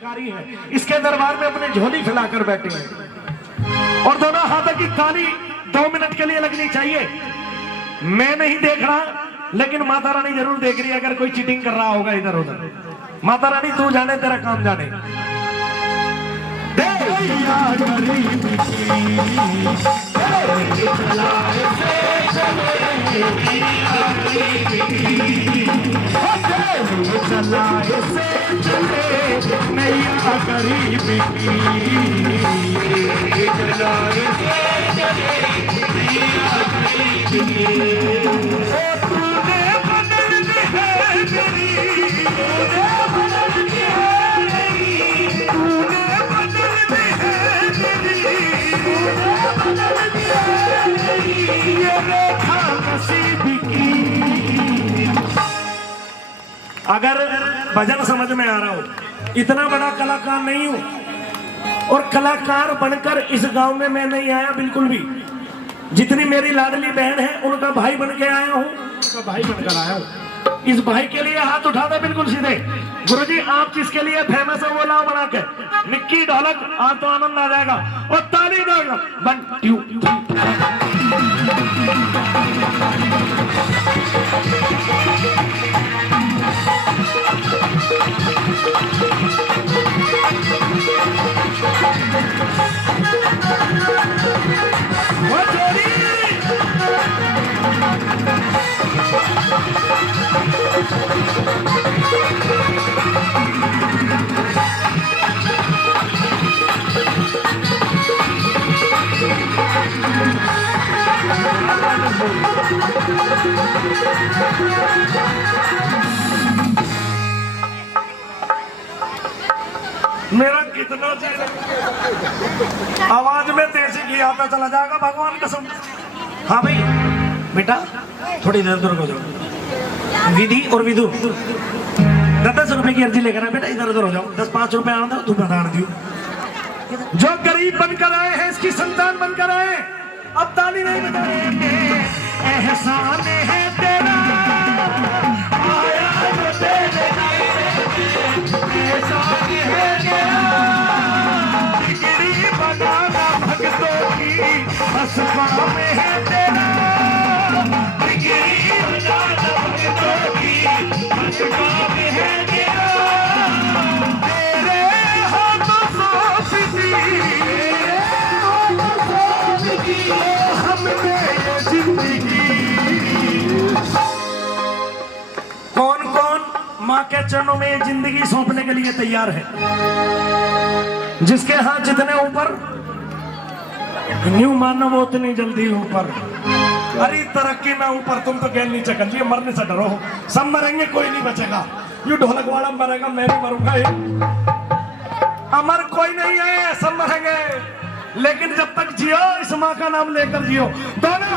भिखारी है, इसके दरबार में अपने झोली फैलाकर बैठे हैं और दोनों हाथों की ताली 2 मिनट के लिए लगनी चाहिए। मैं नहीं देख रहा, लेकिन माता रानी जरूर देख रही है। अगर कोई चीटिंग कर रहा होगा इधर उधर, माता रानी तू जाने, तेरा काम जाने। अगर भजन समझ में आ रहा हो, इतना बड़ा कलाकार नहीं हूं और कलाकार बनकर इस गांव में मैं नहीं आया बिल्कुल भी। जितनी मेरी लाडली बहन है उनका भाई बन के आया हूं, उनका भाई बनकर आया हूं। इस भाई के लिए हाथ उठा दे बिल्कुल सीधे। गुरुजी आप जिसके लिए फेमस है वो लाओ बना के, निक्की ढोलक, आज तो आनंद आ जाएगा और ताली देगा। 1 2 मेरा कितना आवाज में तेजी की आता चला जाएगा भगवान कसम। हाँ भाई बेटा थोड़ी देर दूर हो जाओ, विधि और विदु 10 रुपए की अर्जी लेकर आए बेटा, इधर उधर हो जाओ। 10-5 रुपए आना दो, तू बता दियो। जो गरीब बनकर आए हैं, इसकी संतान बनकर आए, अब ताली नहीं बजाएंगे। एहसान है तेरा आया जो तेरे, एहसान है तेरा बिगड़ी बनाना भक्तों की, असफा में है तेरा बिगड़ी बनाना भक्तों की, असफा में है तेरा। तेरे हाथों सौंप दी, हमने जिंदगी। कौन कौन माँ के चरणों में जिंदगी सौंपने के लिए तैयार है? जिसके हाथ जितने ऊपर न्यू मानो वो उतनी जल्दी ऊपर। अरे तरक्की में ऊपर, तुम तो गैर नीचे कर लिए, मरने से डरो। सब मरेंगे, कोई नहीं बचेगा। यू ढोलक वाला मरेगा, मैं भी मरूंगा। अमर कोई नहीं है, सब मरेंगे। लेकिन जब तक जियो इस माँ का नाम लेकर जियो। दोनों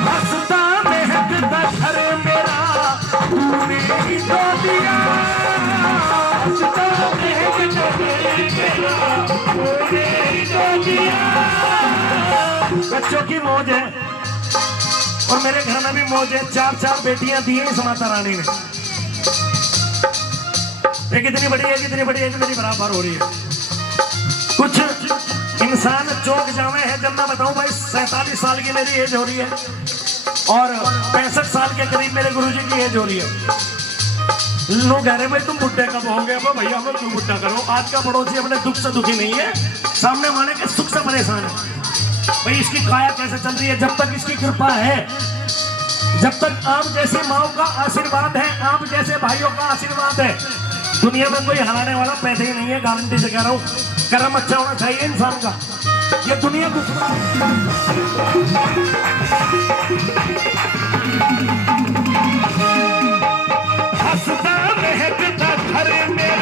हंसता महकता घर मेरा तूने ही तो दिया, हंसता महकता घर मेरा तूने ही तो दिया। बच्चों की मौज है और मेरे घर में भी मौज है। 4 बेटियां दी हैं इस माता रानी ने। ये कितनी बड़ी है, कितनी बड़ी है, कितनी बराबर हो रही है। कुछ इंसान चौंक जावे है जब मैं बताऊं भाई 47 साल की मेरी एज हो रही है और 65 साल के करीब मेरे गुरुजी की एज हो रही है। लोग कह रहे भाई तुम बुढ़े कब होंगे? अब भैया हमें क्यों बुढ़ा करो? आज का पड़ोसी अपने दुख से दुखी नहीं है, सामने वाले के सुख से परेशान है। भाई इसकी काया कैसे चल रही है? जब तक इसकी कृपा है, जब तक आप जैसे माओ का आशीर्वाद है, आप जैसे भाइयों का आशीर्वाद है, दुनिया में कोई हराने वाला पैसे ही नहीं है। गारंटी से कह रहा हूँ, कर्म अच्छा होना चाहिए इंसान का। ये दुनिया हंसता महकता घर में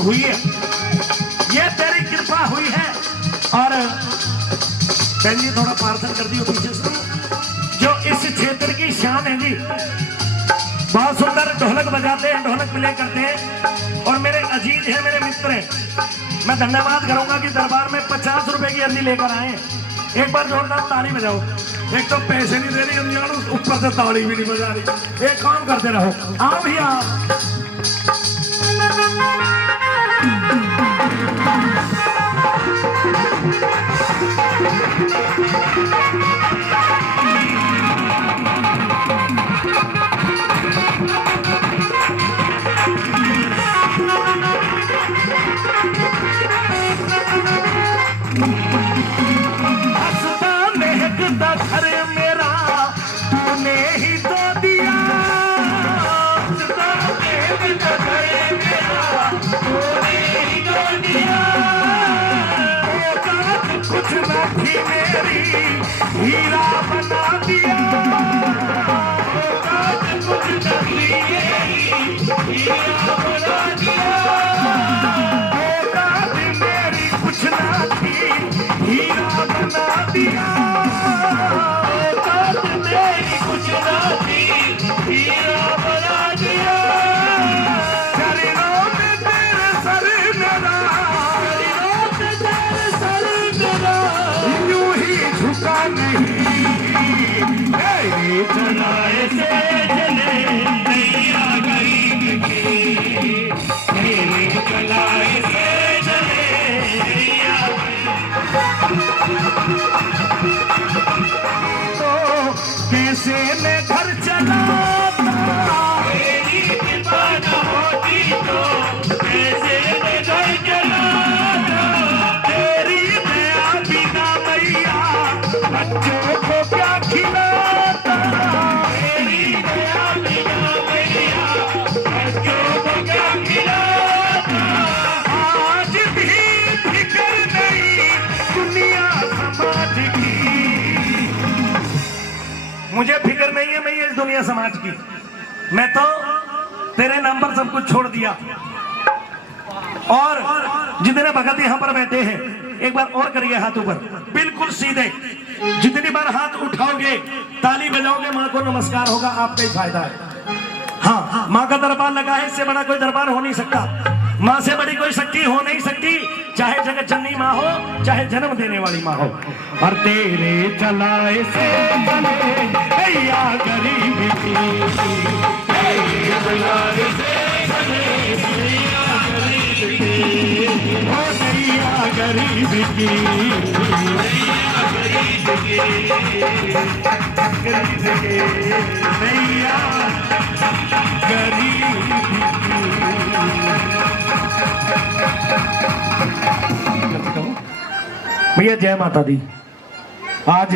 हुई है, ये तेरी कृपा हुई है। और बहन जी थोड़ा पार्सल कर दियो पीछे से, जो इस क्षेत्र की शान है जी। बहुत सुंदर ढोलक बजाते हैं, ढोलक प्ले करते हैं और मेरे अजीज हैं, मेरे मित्र हैं। मैं धन्यवाद करूंगा कि दरबार में 50 रुपए की अर्जी लेकर आए। एक बार जोरदार ताली बजाओ। एक तो पैसे नहीं दे रही अंजान, ऊपर से ताली भी नहीं बजा रही। एक काम करते रहो, आओ भैया। घर मेरा तूने ही तो दिया, कुछ न थी मेरी हीरा बना दिया, कुछ न थी हीरा बना दिया, मेरी कुछ न थी हीरा बना दिया, मेरी कुछ न थी हीरा बना दिया। शरीरों में तेरे सर मेरा, शरीरों में तेरे सर मेरा यूं ही झुका नहीं, मेरी चलाए से चले नैया गरीब की, मेरी चलाए से चले नैया। कैसे मैं घर चलाता, मेरी कृपा न होती तो कैसे मैं घर चलाता, तेरी दया बिना मैया बच्चों को क्या खिलाता, तेरी दया बिना मैया बच्चों को क्या खिलाता। आज भी फिक्र नहीं दुनिया समाज की, मुझे फिक्र नहीं है मैं इस दुनिया समाज की। मैं तो तेरे नाम पर सब कुछ छोड़ दिया। और जितने भगत यहाँ पर बैठे हैं, एक बार और करिए हाथ ऊपर, बिल्कुल सीधे। जितनी बार हाथ उठाओगे, ताली बजाओगे, माँ को नमस्कार होगा, आपका ही फायदा है। हाँ, माँ का दरबार लगा है, इससे बड़ा कोई दरबार हो नहीं सकता। माँ से बड़ी कोई शक्ति हो नहीं सकती, चाहे जगत जननी माँ हो, चाहे जन्म देने वाली माँ हो। और तेरे चलाए से चले भैया गरीब की, तेरे चलाए से चले भैया गरीब की, ओ नैया गरीब की, नैया गरीब की, गरीब की, नैया गरीब भैया। जय माता दी। आज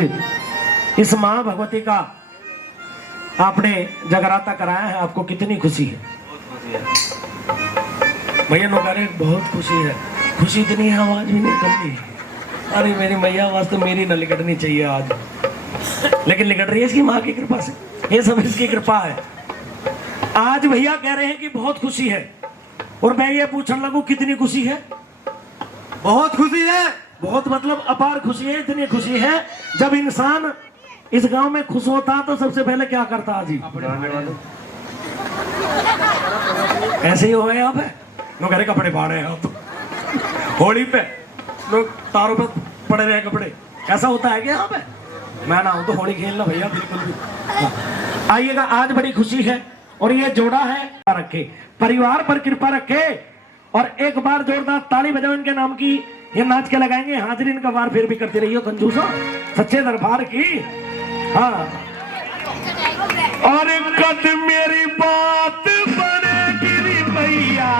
इस मां भगवती का आपने जगराता कराया है, आपको कितनी खुशी है भैया? नौकरे बहुत खुशी है, खुशी इतनी है आवाज भी नहीं करती। अरे मेरी मैया आवाज तो मेरी न लिकटनी चाहिए आज, लेकिन लिकट रही है इसकी माँ की कृपा से, ये सब इसकी कृपा है। आज भैया कह रहे हैं कि बहुत खुशी है, और मैं ये पूछने लगूं कितनी खुशी है? बहुत खुशी है, बहुत मतलब अपार खुशी है। इतनी खुशी है, जब इंसान इस गांव में खुश होता तो सबसे पहले क्या करता जी? ऐसे ही हो गए यहाँ पे लोग, घरे कपड़े फाड़े हैं तो होली पे लोग तारों पे पड़े रहे कपड़े, ऐसा होता है क्या यहाँ पे? मैं ना हूं तो होली खेलना भैया, बिल्कुल भी। आइएगा, आज बड़ी खुशी है और ये जोड़ा है, रखे परिवार पर कृपा रखे। और एक बार जोरदार ताली बजाओ इनके नाम की, ये नाच के लगाएंगे। हाजिरी इनका बार फिर भी करती रहिए कंजूसो, सच्चे दरबार की। हाँ, और कद मेरी बात बनेगी भैया,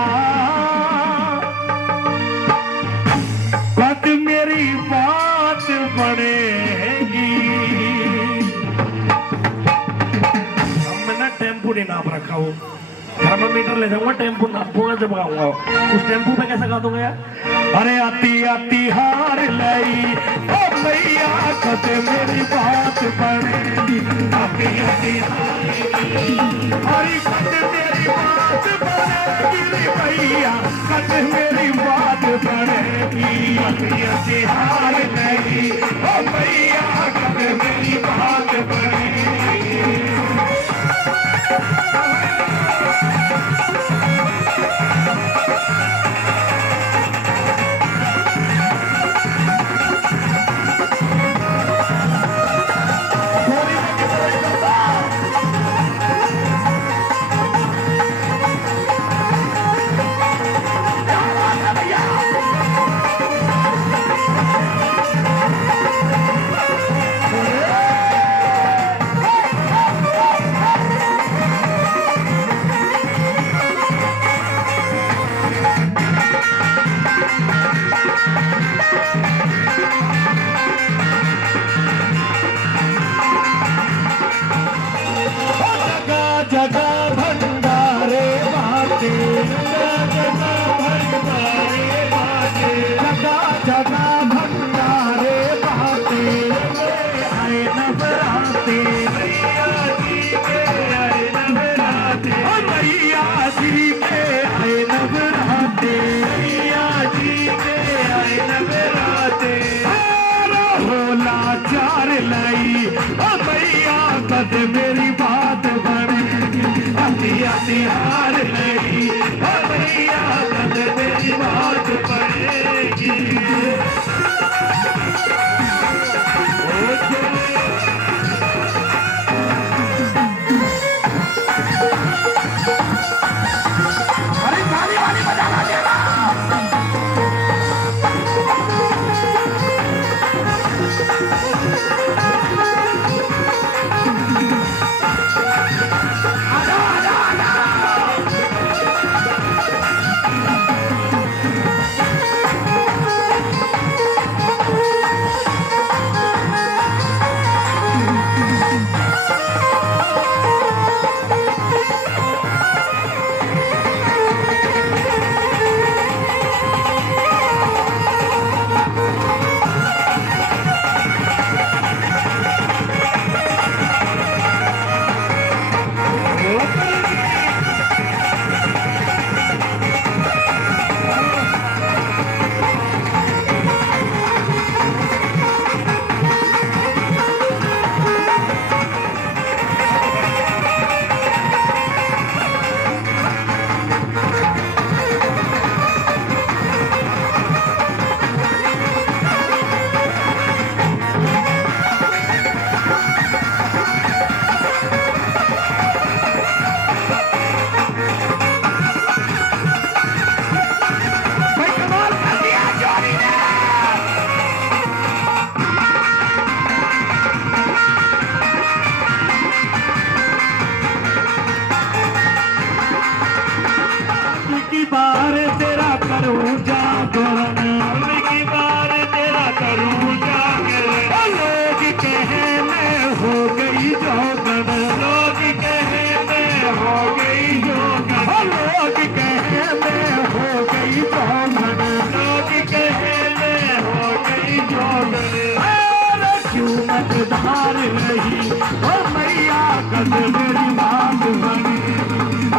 कद मेरी बात बनेगी। हमने टेम्पू नहीं नाप रखा हो, थर्मामीटर ले जाऊंगा, टेम्पू नापूंगा जब आऊंगा। उस टेम्पू पे कैसे गा दूंगा यार? अरे आती आती हार लाई ओ भैया, कद मेरी बात बनेगी। आती आती हार लाई, अरे कद मेरी बात बनेगी भैया, कद अखियां हार नहीं, ओ मैया कब मेरी बात बनेगी। जगह भंडारे बाटे, जगह भंडारे बाटे, जगह भंडारे बाटे, आए नवराते मैया जी के आए नवराते, मैया जी के आए नवराते, मैया जी के आए नवराते। होला चार लाई मैया कद मेरी बात बनी, अखियां हार नहीं मैया कद मेरी बात बनेगी। अरे ताली वाली बजाना देना। धार नहीं ओ मैया कद मेरी बात बनी,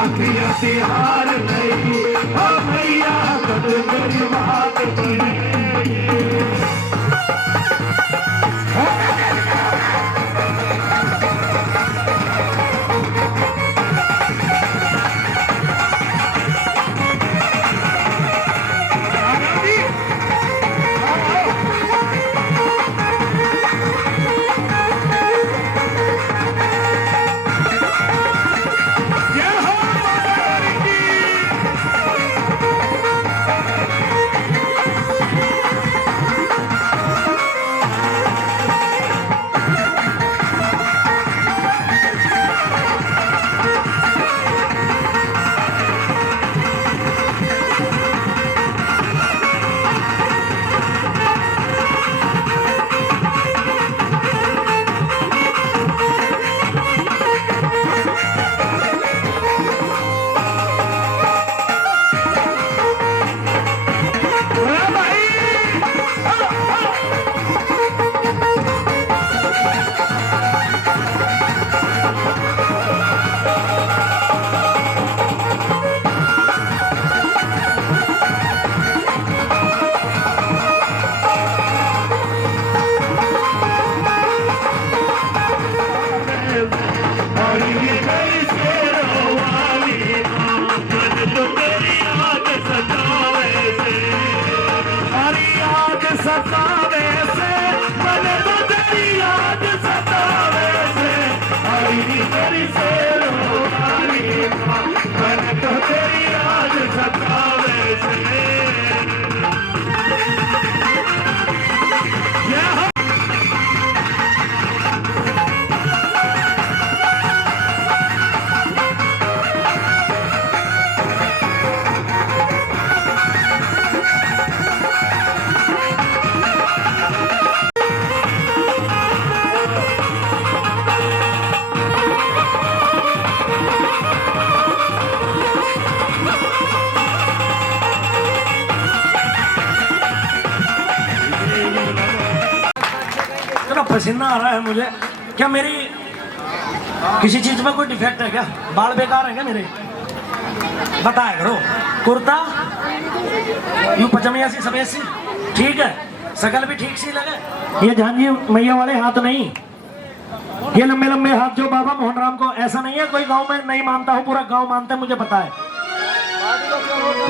अखियां हार नहीं ओ मैया कद मेरी बात बनी। मैंने तो तेरी आज सतावे से पसीना आ रहा है मुझे। क्या मेरी किसी चीज में कोई डिफेक्ट है क्या? बाल बेकार है क्या मेरे? बताया करो। कुर्ता यूं पचमिया सी सफेद सी ठीक है, शकल भी ठीक सी लगे। ये झांझी मैया वाले हाथ नहीं, ये लंबे लंबे हाथ जो बाबा मोहन राम को, ऐसा नहीं है कोई गांव में नहीं मानता हो, पूरा गांव मानता है, मुझे पता है।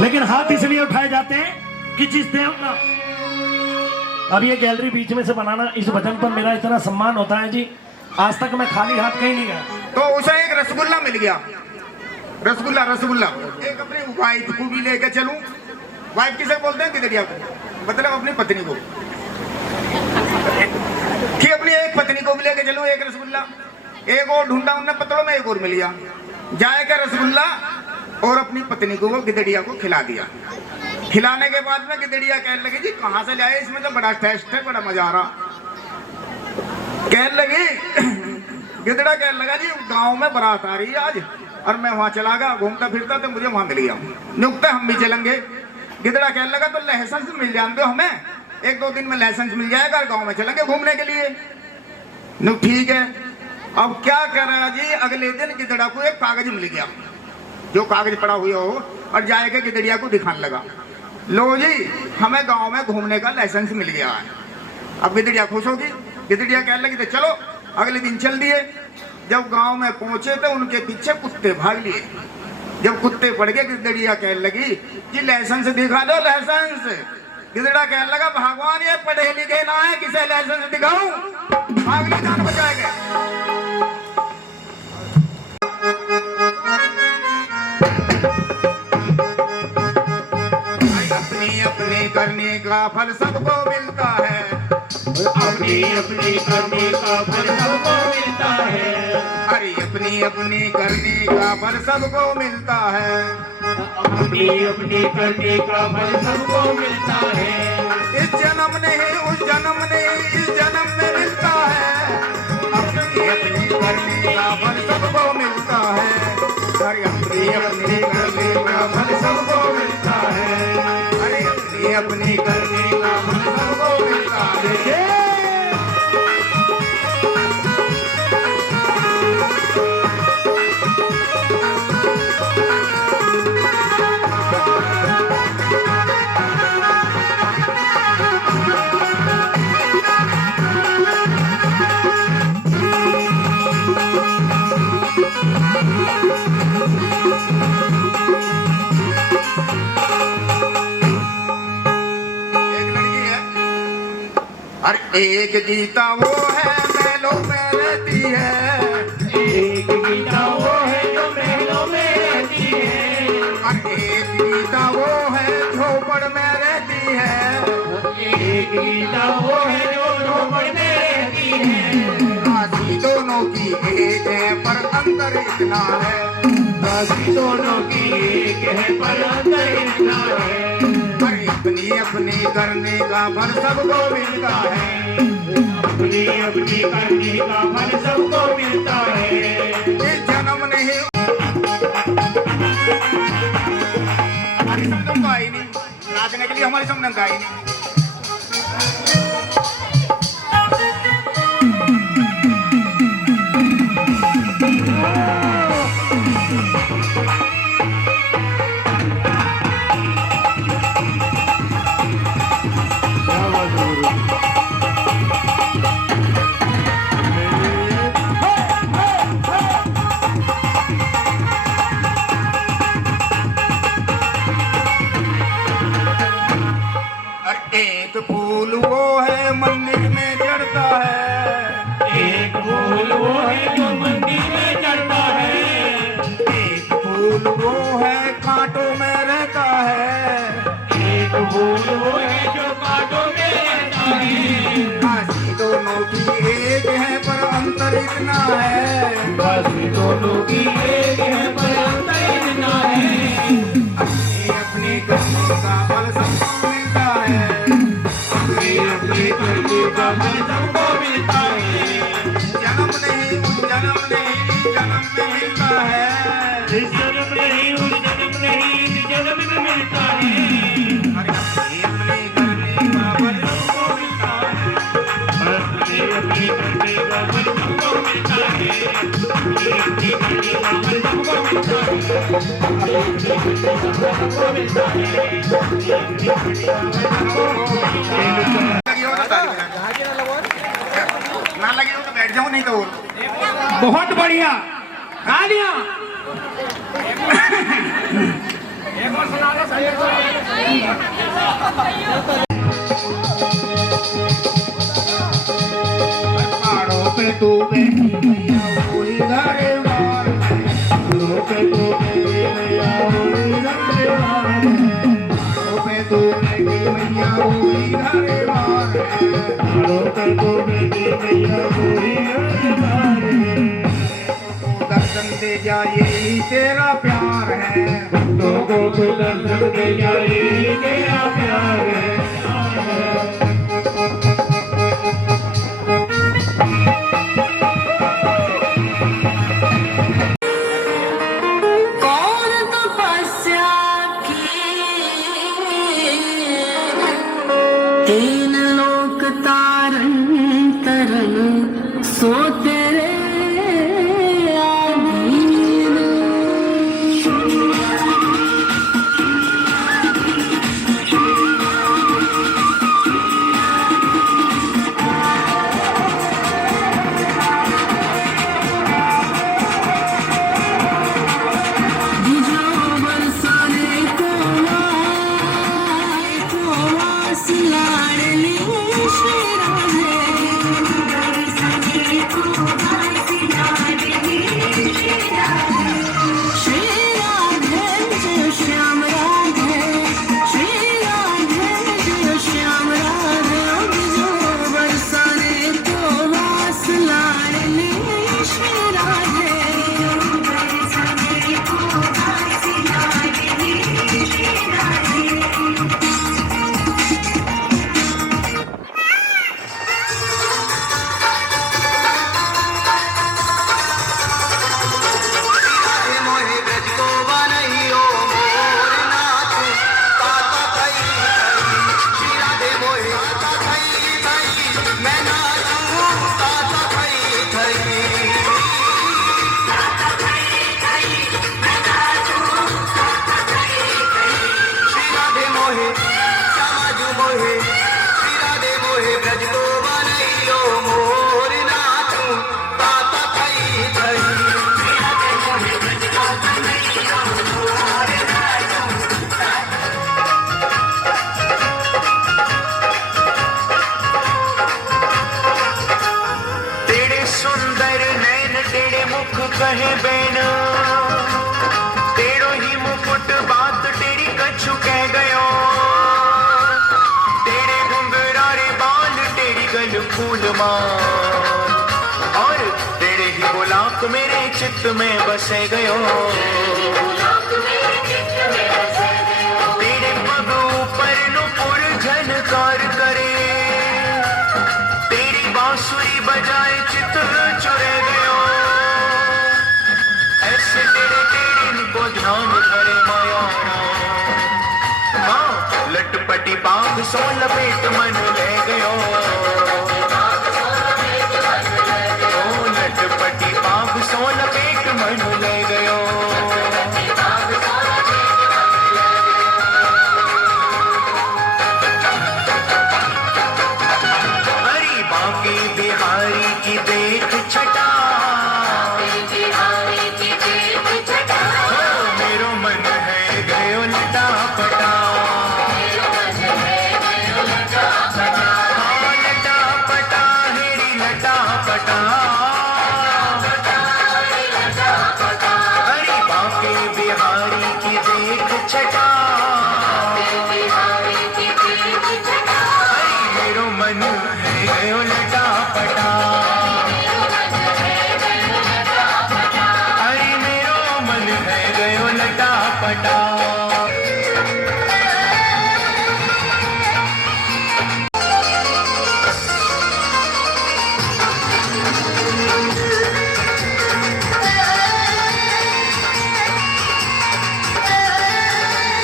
लेकिन हाथ इसलिए उठाए जाते हैं कि जिस देव का अब ये गैलरी बीच में से बनाना, इस वजन पर मेरा इतना सम्मान होता है जी। आज तक मैं खाली हाथ कहीं नहीं गया। तो उसे एक रसगुल्ला मिल गया, रसगुल्ला रसगुल्ला। एक अपनी वाइफ को भी लेके चलूं। वाइफ किसे बोलते हैं? गिदड़िया को, मतलब अपनी पत्नी को। कि अपनी एक पत्नी को भी लेके चलूं एक रसगुल्ला। एक और ढूंढा उनने पत्रों में, एक और मिल गया। जाएगा रसगुल्ला और अपनी पत्नी को वो गिदड़िया को खिला दिया। खिलाने के बाद में गिदड़िया कहने लगी जी कहाँ से लाए, इसमें तो बड़ा टेस्ट है, बड़ा मजा आ रहा। कहने लगी गिदड़ा कहने लगा जी गांव में बारात आ रही है आज, और मैं वहां चला गया घूमता फिरता तो मुझे वहां मिल गया, नुकता हम भी चलेंगे। गिदड़ा कहने लगा तो लाइसेंस मिल जाने दो हमें, एक दो दिन में लाइसेंस मिल जाएगा, गाँव में चलेंगे घूमने के लिए। नुक ठीक है। अब क्या कर रहा जी, अगले दिन गिदड़ा को एक कागज मिल गया, जो कागज पड़ा हुआ हो, और जाके गिदड़िया को दिखाने लगा, लो जी हमें गांव में घूमने का लाइसेंस मिल गया है। अब गिदड़िया खुश होगी। गिदड़िया कहने लगी तो चलो। अगले दिन चल दिए। जब गांव में पहुंचे तो उनके पीछे कुत्ते भाग लिए। जब कुत्ते पड़ गए गिदड़िया कहने लगी कि लाइसेंस दिखा दो, लाइसेंस। गिदड़ा कहने लगा भगवान ये पढ़े लिखे ना है, किसे लाइसेंस दिखाऊं, भागली जान बचाएंगे। अपनी करने का फल सबको मिलता है, अपनी अपनी करने का फल सबको मिलता है। अरे अपनी अपनी करने का फल सबको मिलता है, अपनी अपनी करने का फल सबको मिलता है। इस जन्म नहीं उस जन्म नहीं इस जन्म में मिलता है, अपनी अपनी करने का फल सबको मिलता है। अरे अपनी अपनी करने का फल सबको मिलता है, अपनी करने का फल सबको मिलता है। एक गीता वो है महलों में रहती है, एक गीता वो है जो महलों में रहती है, और एक गीता वो है झोपड़ में रहती है, एक गीता वो है जो झोपड़ में रहती है। राशि दोनों की एक है पर अंतर इतना है, राशि दोनों की एक है पर अंतर इतना है। अपनी अपनी करने का फल सबको मिलता है, अपनी अपनी करने का फल सबको मिलता है। इस जन्म नहीं हमारी समझ तो आई नहीं, नाचने के लिए हमारी समझ तो आई नहीं। एक फूल वो है मंदिर में चढ़ता है, एक फूल वो है जो मंदिर में चढ़ता है, एक फूल फूल वो है कांटों में रहता है, एक फूल वो है जो कांटों में रहता है। हंसी दोनों की एक है पर अंतर इतना है, हंसी दोनों की एक है पर अंतर इतना है। अपनी अपनी करने का फल सबको मिलता है, अपनी अपनी करने का फल सबको मिलता है। जन्म नहीं उस जन्म नहीं जन्म में मिलता है, इस जन्म नहीं उस जन्म नहीं इस जन्म में मिलता है। अपनी अपनी करने का फल सबको मिलता है, अपनी अपनी करने का फल सबको मिलता है। अपनी अपनी करने का फल सबको मिलता है। अपनी अपनी करने का फल सबको मिलता है। अपनी अपनी करने का फल सबको मिलता है। लगी हो तो ताली बजा। ना लगी हो तो बैठ जाओ, नहीं तो बहुत बढ़िया तालियां। पहाड़ों पे तू बैठी मैया वही घरे वार, पहाड़ों पे तू बैठी मैया वही घरे वार, पहाड़ों पे तू बैठी मैया वही घरे वार, पहाड़ों पे तू बैठी मैया वही घरे वार। दर्शन दे जा यही तेरा प्यार है, लोगों को दर्शन दे जा यही तेरा प्यार है। तीन लोक तारन तरन सो तेरे आधीन। बिजो बरसाने को वास लाडली श्री राधे, बरसाने को वास लाडली श्री राधे। श्री राधे जय श्याम राधे, श्री राधे जय श्याम राधे। बिजो बरसाने को वास लाडली श्री राधे, बरसाने को वास लाडली श्री राधे। मोहे ब्रज को बनइयो मोर नाथ ताता थई थई। श्री राधे मोहे ताता थई थई, मैं नाचूं ताता थई थई। श्री राधे मोहे श्यामाजू मोहे, श्री राधे मोहे ब्रज को बनइयो मोर नाचूं ताता थई थई। तेरे सुंदर नैन तेरे मुख कहे बैन, तेरो ही मुकुट बात तेरी कछु कह गयो। तेरे घुंघरारे बाल तेरी गल फूल माल, और तेरे ही बुलाक मेरे चित्त में बसे गयो। तेरे पग ऊपर नुपुर झनकार करे, तेरी बांसुरी बजाए चित चुरे गयो। ऐसे तेरे तेरे को ध्यान करे माया राम। हाँ लटपटी बाग सो लपेट मन ले गयो। ओ लटपटी बाग सो लपेट मन ले गयो। हरी बांके बिहारी की देख छटा, मेरो मन है गयो लटा पटा। हाँ, बिहारी की देख छटा, मेरो मन है गयो लटा पटा, अरे मेरो मन है गयो लटा पटा।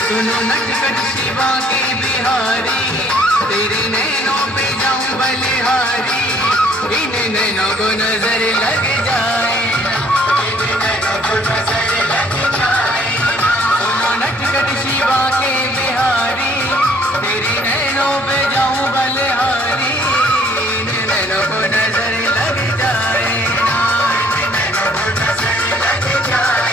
सुनो नटखट शिवा के बिहारी, तेरे नैनों पे जाऊं बलिहारी, इन नैनों को नजर लग जाए, इन नैनों को नजर लग जाए। सुनो नटखट शिवा के बिहारी, तेरे नैनों पे जाऊं बलिहारी, इन नैनों को नजर लग जाए, इन नैनों को नजर लग जाए।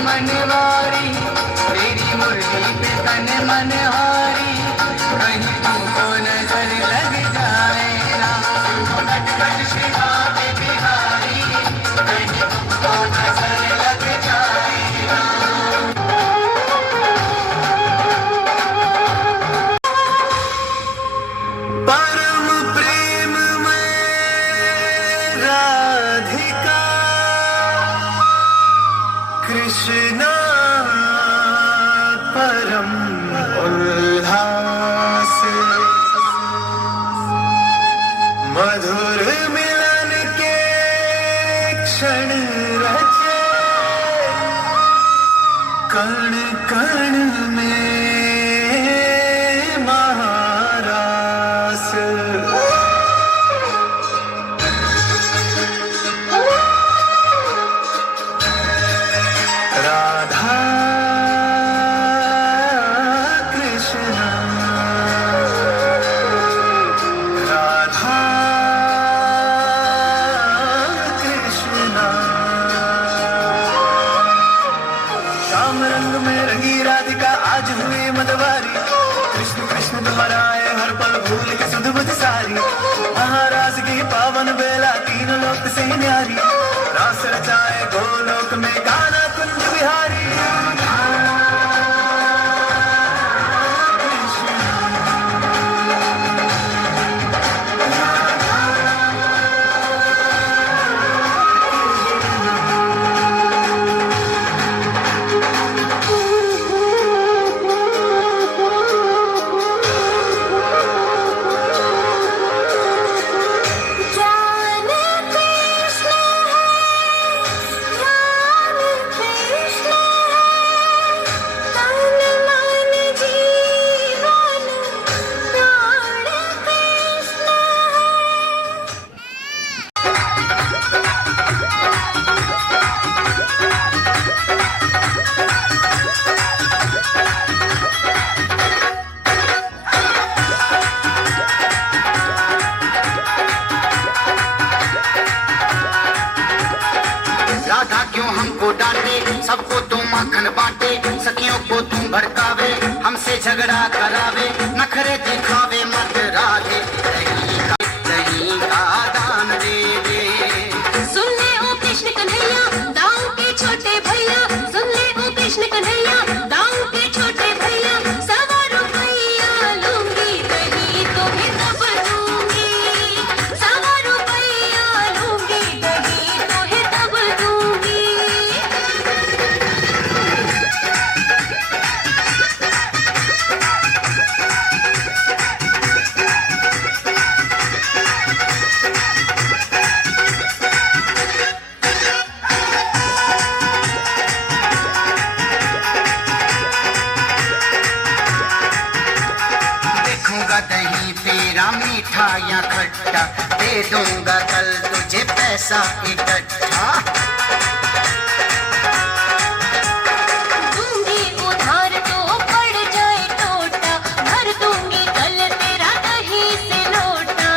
मनवारी, तेरी मुरली पे तन मनहारी, कहीं तुमको नजर लग जाए ना, नटखट शिवा के बिहारी, कहीं तुमको नजर लग जाए ना। परम प्रेम में राधिका कृष्णा परम उल्लास, मधुर मिलन के क्षण रचे, कण कण में महारास। राधा कृष्णा, राधा कृष्णा, श्याम रंग में रंगी राधिका आज हुई मतवारी, कृष्ण कृष्ण तुम्हारा आए हर पल भूल के सुध बुध सारी, महाराज की पावन बेला तीनों लोक से न्यारी, रास रचाए गोलोक में गाना कुंज बिहारी। सबको तुम माखन बांटे, सखियों को तुम भड़कावे, हमसे झगड़ा करावे, नखरे दिखावे मत राधे, दही का दान दे दे। सुन ले ओ कृष्ण कन्हैया दाऊ के छोटे भैया, सुन ले ओ कृष्ण कन्हैया दाऊ के छोटे भैया, 100 रुपया लूंगी दही तो भी तब दूंगी, 100 रुपया लूंगी दही तो ही तब दूंगी। मीठा या खट्टा, दे दूंगा कल तुझे पैसा इकट्ठा। दूंगी उधार तो पड़ जाए टोटा, भर दूंगी कल तेरा दही से लोटा।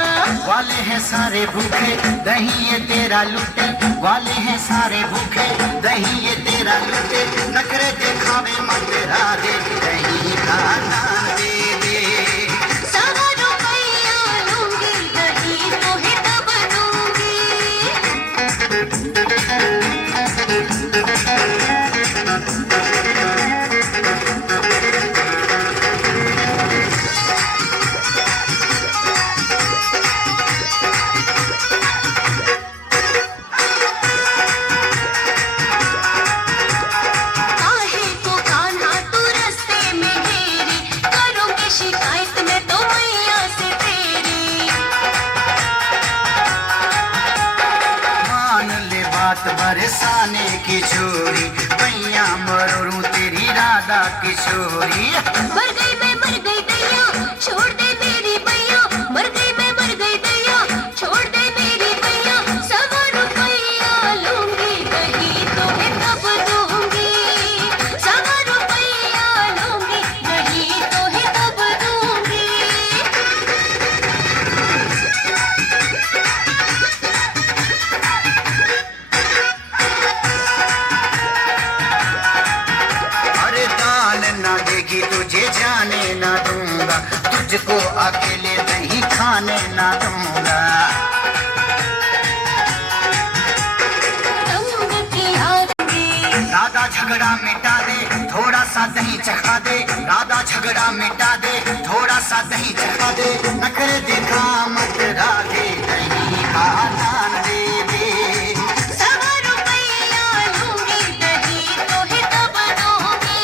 वाले हैं सारे भूखे दही ये तेरा लूटे, वाले हैं सारे भूखे दही ये तेरा लूटे। नखरे दिखावे मत राधे, दही का दान दे दे। 100 रुपया लूंगी, दही तो है तब दूंगी। काहे को कान्हा तू रास्ते में घेरी, करूंगी शिकायत मैं तो मैया से तेरी। मान ले बात बरसाने की छोरी, कैया मरूं तेरी राधा किशोरी। मर गई मैं मर गई दैया, छोड़ दे मेरी बैया। मर गई मैं मर गई दैया, छोड़ दे मेरी बैया। 100 रुपया लूंगी, दही तो है तब दूंगी। 100 रुपया लूंगी, दही तो है तब दूंगी। अरे दान ना देगी तुझे जाने ना दूंगा, तुझको अकेले नहीं खाने ना दूंगा। रंग की आदमी राधा झगड़ा मिटा दे, थोड़ा सा दही चखा दे। राधा झगड़ा मिटा दे, थोड़ा सा दही चखा दे। नखरे दिखा मत राधे, दही का दान दे दे। 100 रुपया लूंगी, दही तो है तब दूंगी।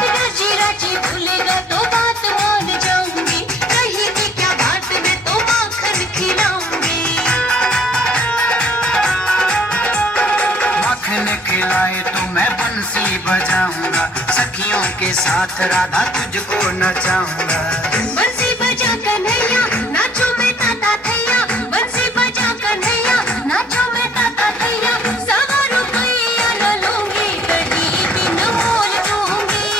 राजी राजी भूलेगा तो बात मान जाऊंगी, कहेगी क्या बात में तो माखन खिलाऊंगी। मखन खिलाए तो मैं बंसी बजाऊंगा, सखियों के साथ राधा तुझको नचाऊंगा। बंसी बजा कन्हैया, नाचो मैं ताता थैया। बंसी बजा कन्हैया, नाचो मैं ताता थैया। 100 रुपया न लूंगी, दही बिन मोल दूंगी।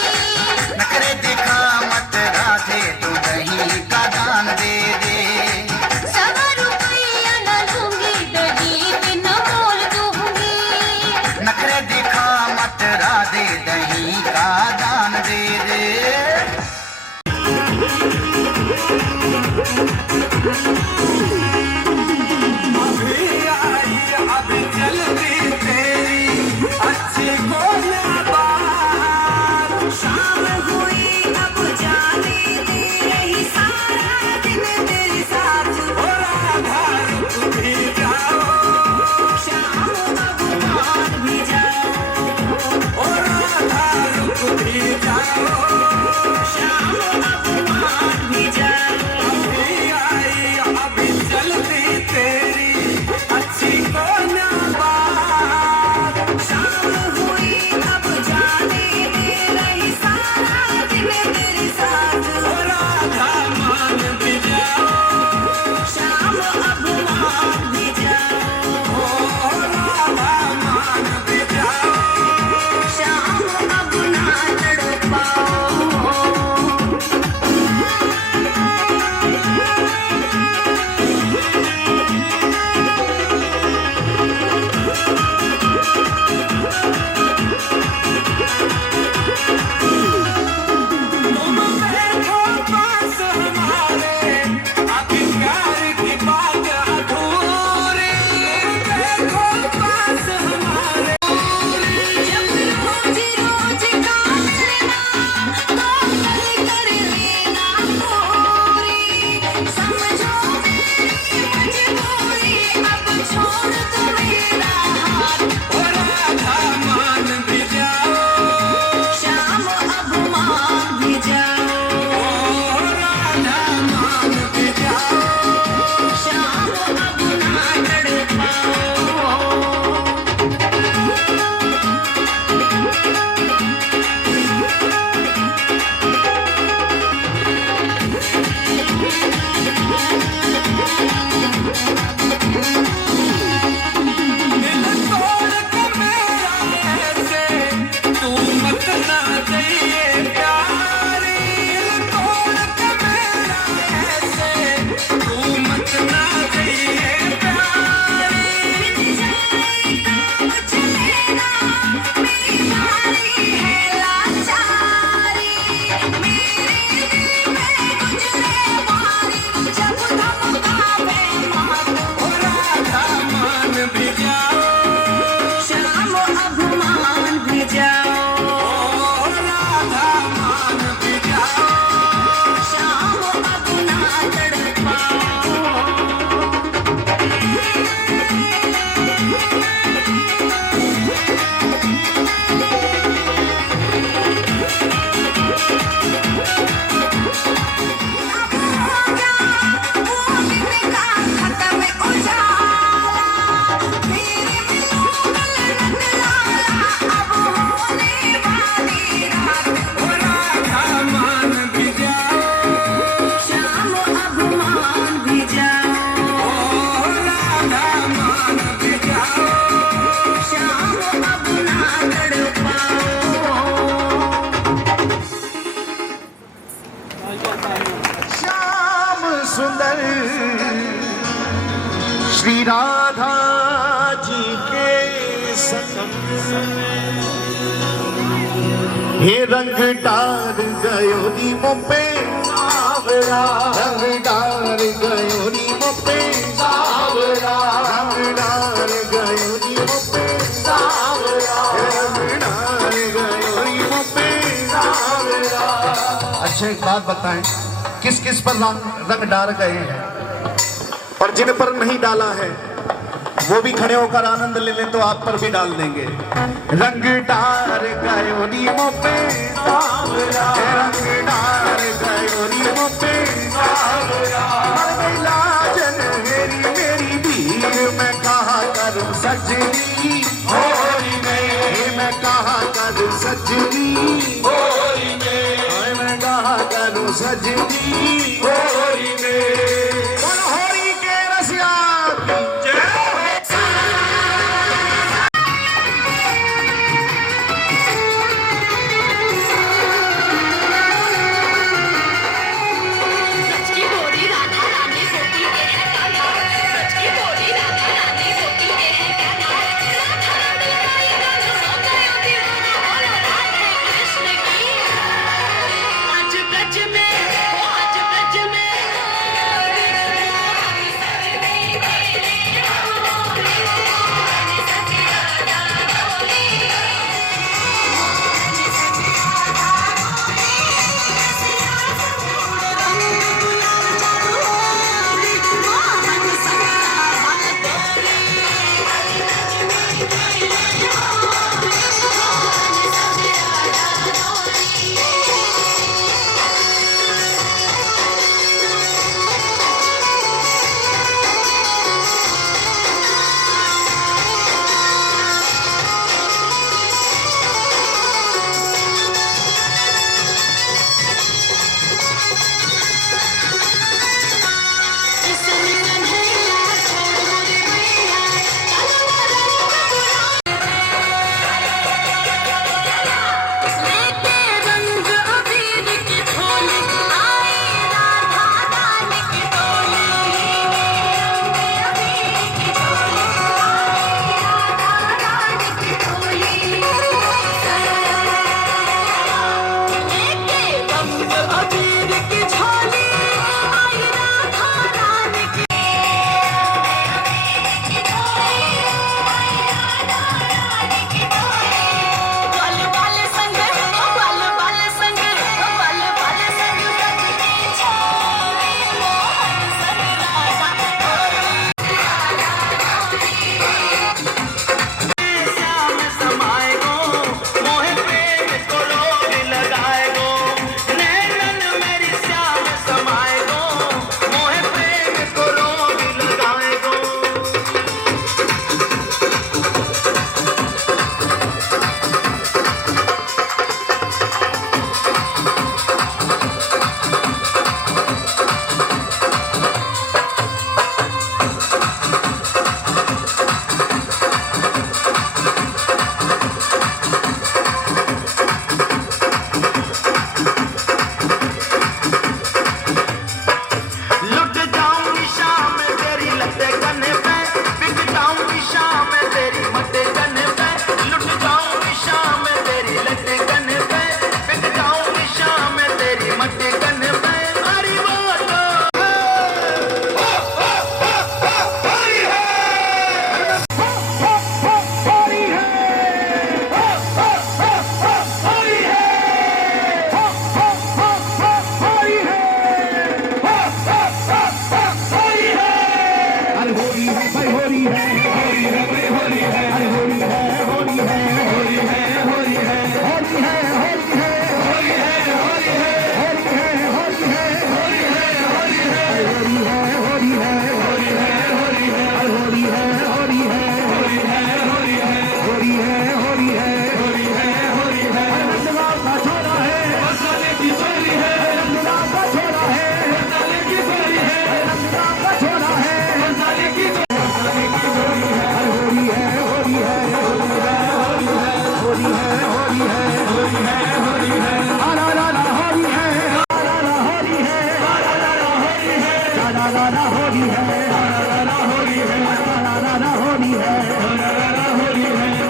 नखरे दिखा मत राधे, तू दही का दान दे दे। 100 रुपया न लूंगी, दही बिन मोल दूंगी। नखरे दिखा मत राधे, दही का दान दे दे। ये रंग डार गयो नी मुंबे सावरा, रंग डार गयो नी मुंबे सावरा, रंग डार गयो नी मुंबे सावरा, रंग डार गयो नी मुंबे सावरा। अच्छा एक बात बताएं, किस किस पर रंग डाल गए हैं और जिन पर नहीं डाला है वो भी खड़े होकर आनंद ले लें तो आप पर भी डाल देंगे। रंग डार गयो नी मुंबे सावरा, रंग डार गयो नी मुंबे सावरा, मर गई लाजन मेरी भीड़ मैं कहाँ करूं सजनी होली में, मैं कहाँ करूं सजनी होली में, मैं कहाँ करूं सजनी होली में। होली के रसिया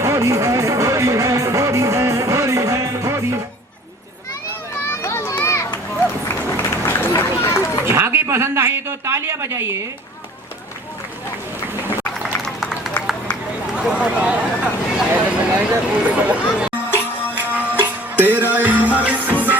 होली है। बजाइए। तेरा यार खुदा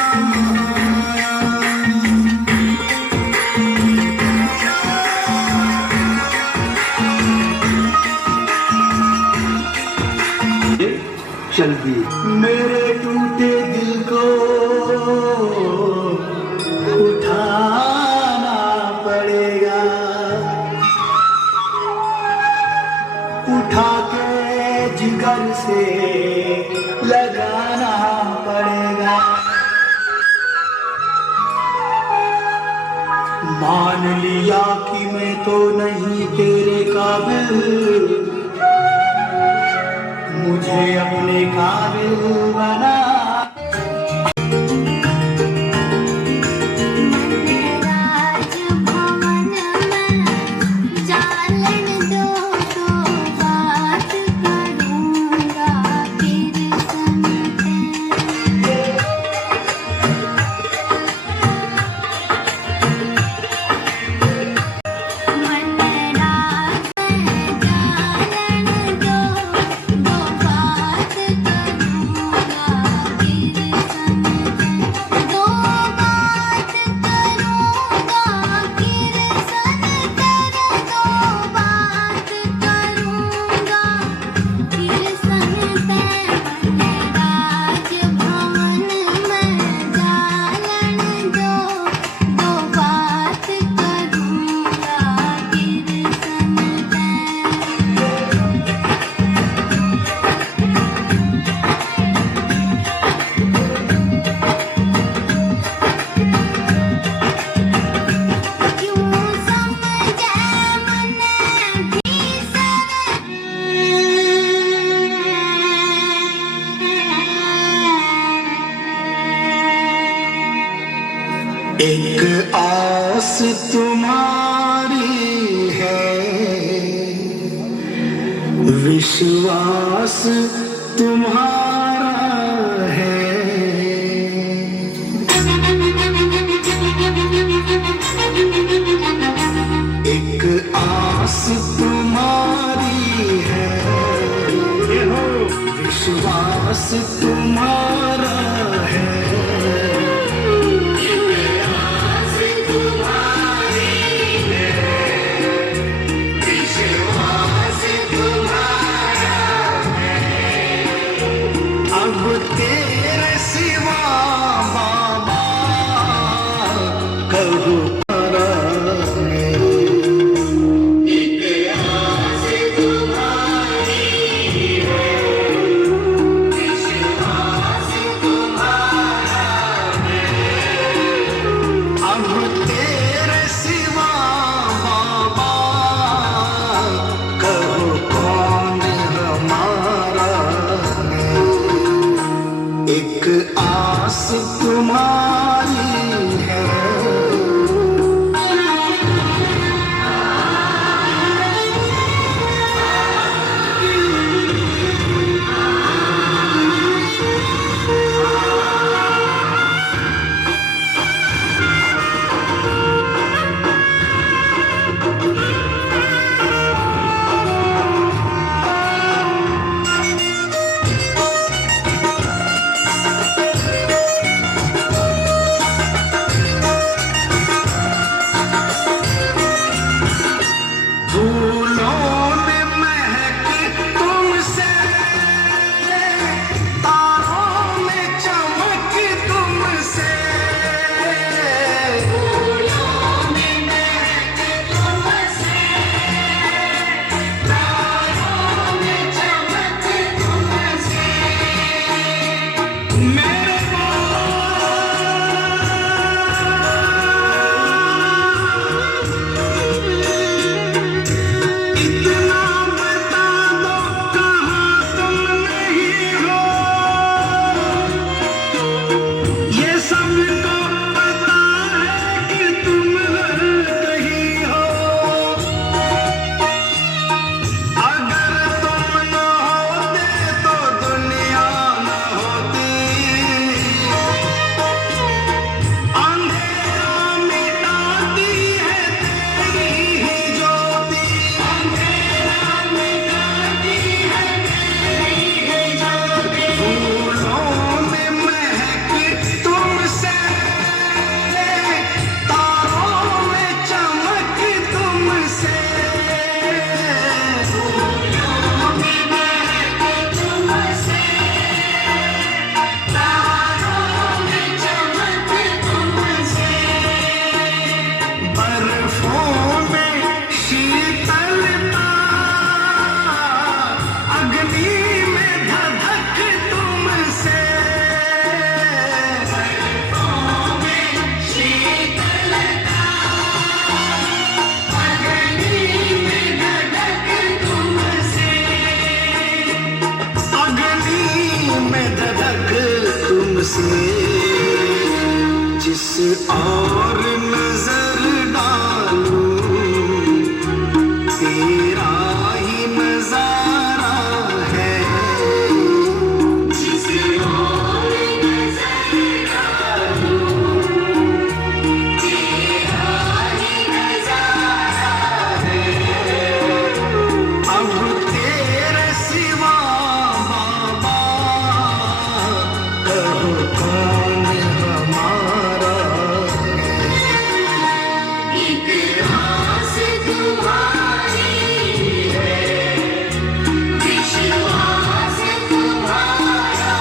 चल दी मेरे टूटे दिल को उठाना पड़ेगा, उठा के जिगर से लगाना पड़ेगा। मान लिया कि मैं तो नहीं तेरे काबिल, मुझे अपने काबिल बना। एक आस तुम्हारी है, विश्वास तुम्हारा है। एक आस तुम्हारी है, विश्वास तुम्हारा है। तेरे सिवा बाबा कहूँ से जिस और नजर डालूं तेरा ही नजारा है। जिस और नजर डालूं तेरा ही नजारा है। अब तेरे सिवा बाबा कौन हमारा इतिहास तुम्हारी है, विश्वास तुम्हारा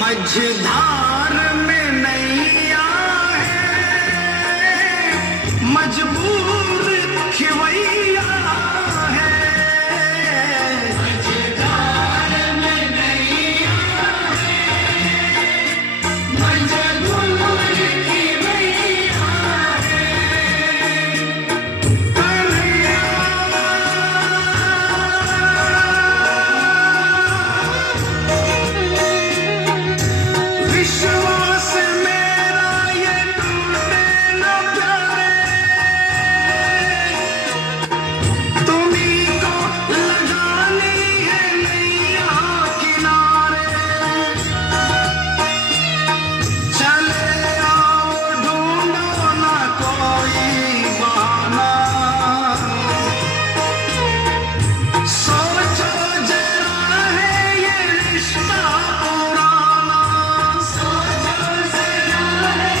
मझधार में नैया है, मजबूर खिवैया है। मझधार में नैया है, मजबूर खिवैया विश्वास मेरा ये टूटे न प्यारे, तुम्हीं को लगानी है नैया किनारे। चले आओ ढूंढो ना कोई बहाना, सोचो जरा है ये रिश्ता पुराना। सोचो जरा है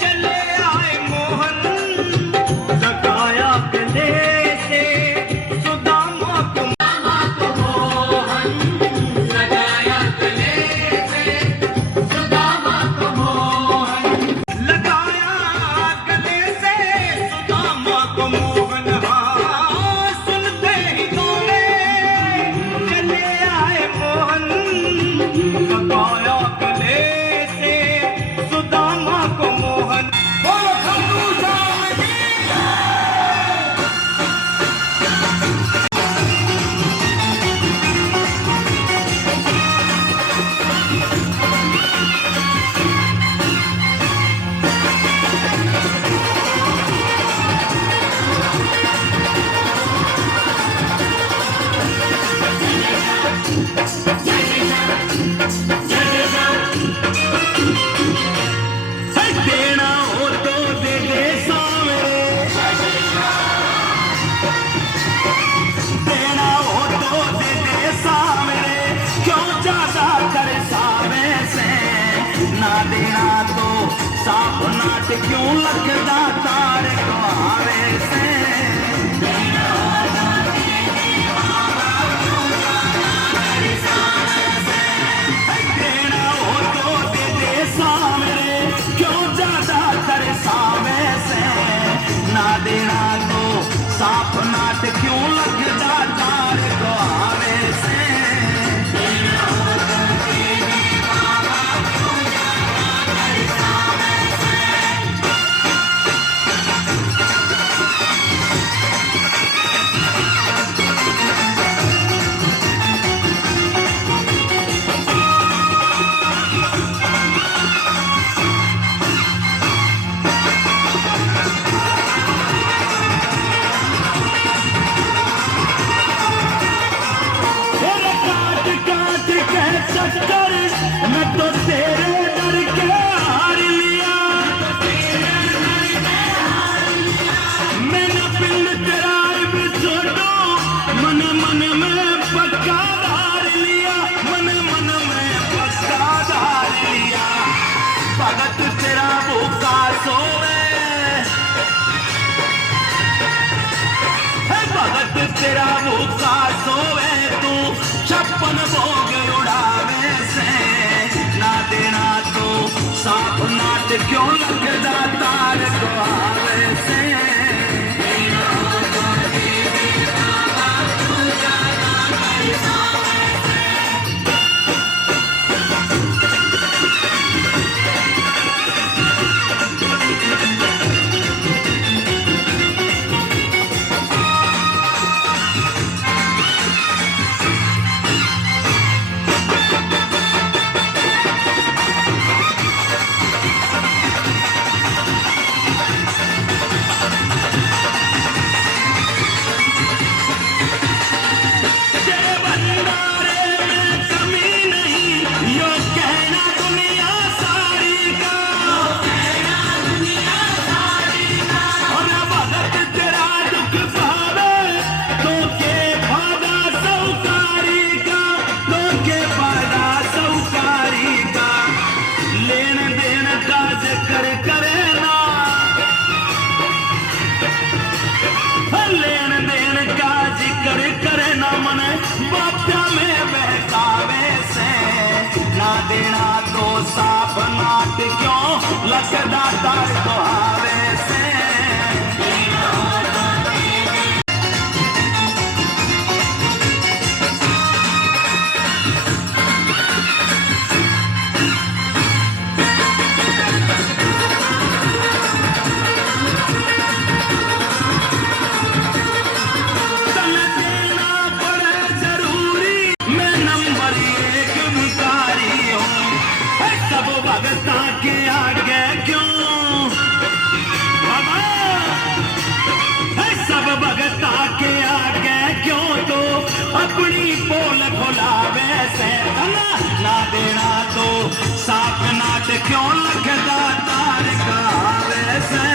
चले आए मोहन लगाया गले से सुदामा को मोहन लगाया गले से सुदामा को मोहन लगाया गले से सुदामा को मोहन। हाँ सुनते ही दौड़े चले आए मोहन लगाया गले से सुदामा को मोहन। बोलो खंडू साहब की देना हो तो दे दे सामने, देना हो तो दे दे सामने, क्यों ज्यादा करे सावे से। ना देना तो साफ नाट क्यों लगदा तारे को आवे से। देना हो तो दे दे सामने, क्यों ज्यादा करे सावे से। ना देना तो साफ नाट क्यों लगदा तारे को आवे से। क्यों लगदा तार को आवे से देना तो साफ नाट क्यों लगदा तार को आवे से के आगे क्यों बाबा सब भगता के आगे क्यों तो अपनी पोल खुलावे से ना देना तो साफ नाट क्यों लगदा तार का आवे से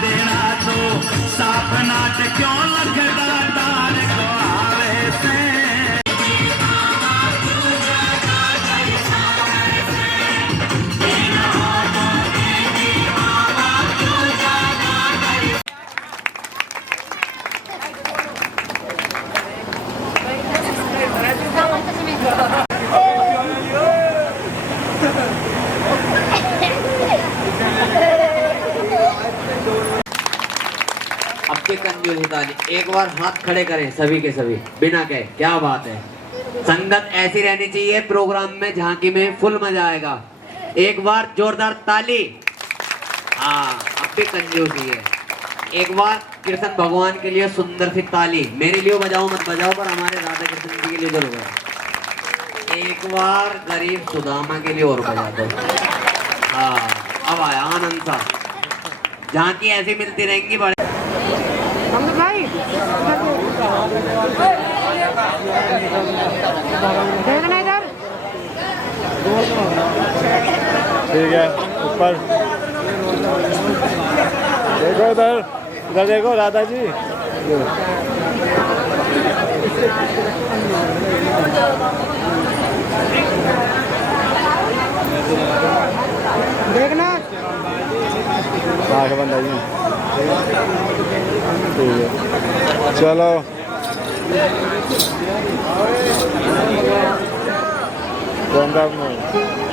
देना तो साफ नाट क्यों लगदा तार को आवे से कंजूस ताली एक बार हाथ खड़े करें सभी के सभी बिना कहे क्या बात है संगत ऐसी रहनी चाहिए प्रोग्राम में झांकी में फुल मजा आएगा एक बार जोरदार ताली हाँ अब भी कंजूस ही है एक बार कृष्ण भगवान के लिए सुंदर सी ताली मेरे लिए बजाओ मत बजाओ पर हमारे राधा कृष्ण जी के लिए जरूर है एक बार गरीब सुदामा के लिए और बजा दो हाँ अब आया आनंद सा झांकी ऐसी मिलती रहेंगी बड़े भाई देखना इधर ठीक है ऊपर देखो इधर इधर देखो राधा जी देखना आगे बंदा जी ठीक है चलो कौन सा